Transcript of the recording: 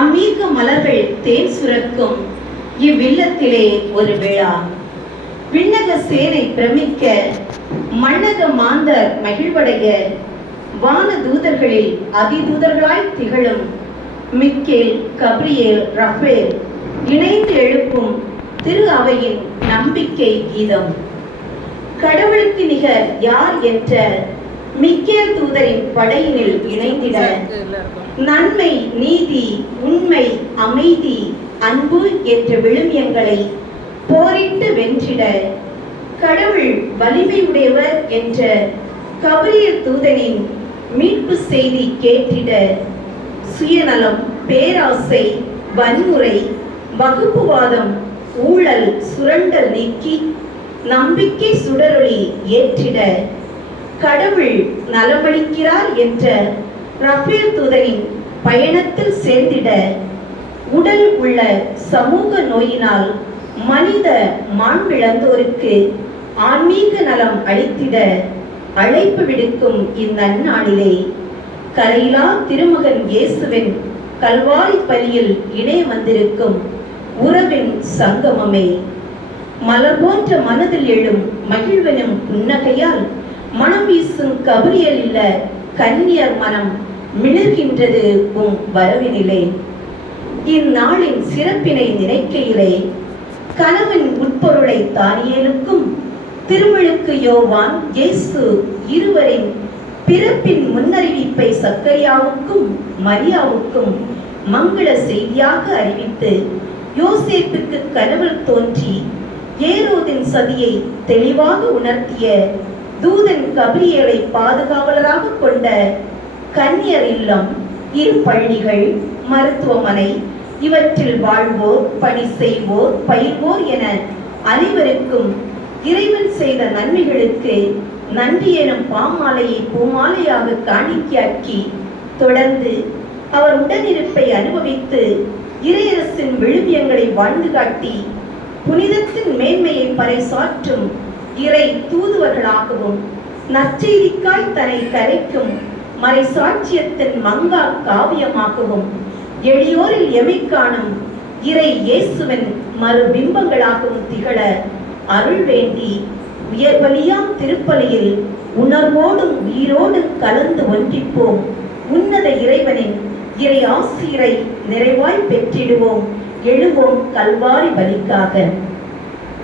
ஆன்மீக மலர்கள் தேன் சுரக்கும். இவ்வில்லத்திலே ஒரு விழா. விண்ணக சேனை பிரமிக்க மன்னக மாந்தர் மகிழ்வடைய வான தூதர்களில் அதிதூதர்களாய் திகழும். மிக்கேல் கப்ரியேல் ரஃபேல் இணைந்து எழுப்பும் திரு அவையின் நம்பிக்கை கீதம். கடவுளுக்கு நிகர் யார் என்ற மிக்கேல் தூதரின் படையினில் இணைந்திட நன்மை நீதி உண்மை அமைதி அன்பு என்ற விழுமியங்களை போரிட்டு வென்றிட கடவுள் வலிமையுடையவர் என்ற கபிரியர் தூதனின் மீட்பு செய்தி கேட்டிட சுயநலம் பேராசை வன்முறை வகுப்புவாதம் ஊழல் சுரண்டல் நீக்கி நம்பிக்கை சுடரொளி ஏற்றிட கடவுள் நலமளிக்கிறார் என்ற ரஃபேல் தூதரின் பயணத்தில் சேர்ந்திட உடல் உள்ள சமூக நோயினால் மனித மாண்பிழந்தோருக்கு ஆன்மீக நலம் அளித்திட அழைப்பு விடுக்கும் இந்நன்னாளிலே கரையிலா திருமகன் இயேசுவின் கல்வாரி பலியில் இணைய வந்திருக்கும் உறவின் சங்கமமே. மலர் போன்ற மனதில் எழும் மகிழ்வனும் புன்னகையால் மனம் வீசும் கபரியல் இல்ல கன்னியர் மனம் மிளர்கின்றது உம் வரவினிலே. இந்நாளின் சிறப்பினை நினைக்கையிலே கனவின் உட்பொருளை தானியலுக்கும் திருமழுக்கு யோவான் இயேசு இருவரின் பிறப்பின் முன்னறிவிப்பை சக்கரியாவுக்கும் மரியாவுக்கும் மங்கள செய்தியாக அறிவித்து யோசேப்புக்கு கனவில் தோன்றி ஏரோதின் சதியை தெளிவாக உணர்த்திய தூதன் கபிரியலை பாதுகாவலராக கொண்ட கன்னியர் இல்லம் இரு பள்ளிகள் மருத்துவமனை இவற்றில் வாழ்வோர் பணி செய்வோர் பயிர்வோர் என அனைவருக்கும் இறைவன் செய்த நன்மைகளுக்கு நன்றி எனும் பாமாலையை பூமாலையாக காணிக்கையாக்கி தொடர்ந்து அவர் உடனிருப்பை அனுபவித்து இறையரசின் விழுமியங்களை வாழ்ந்து காட்டி புனிதத்தின் மேன்மையை பறைசாற்றும் இறை தூதுவர்களாகவும் நற்செய்திக்காய் தன்னை கரைக்கும் மறை சாட்சியத்தின் மங்கா காவியமாகவும் எளியோரில் எமைக்காணும் இறை இயேசுவின் மறுபிம்பங்களாகவும் திகழ அருள் வேண்டி உயர்வலியாம் திருப்பலியில் உணர்வோடும் உயிரோடும் கலந்து ஒன்றிப்போம். உன்னத இறைவனின் இறை ஆசிரை நிறைவாய் பெற்றிடுவோம். எழுவோம் கல்வாரி பலிக்காக.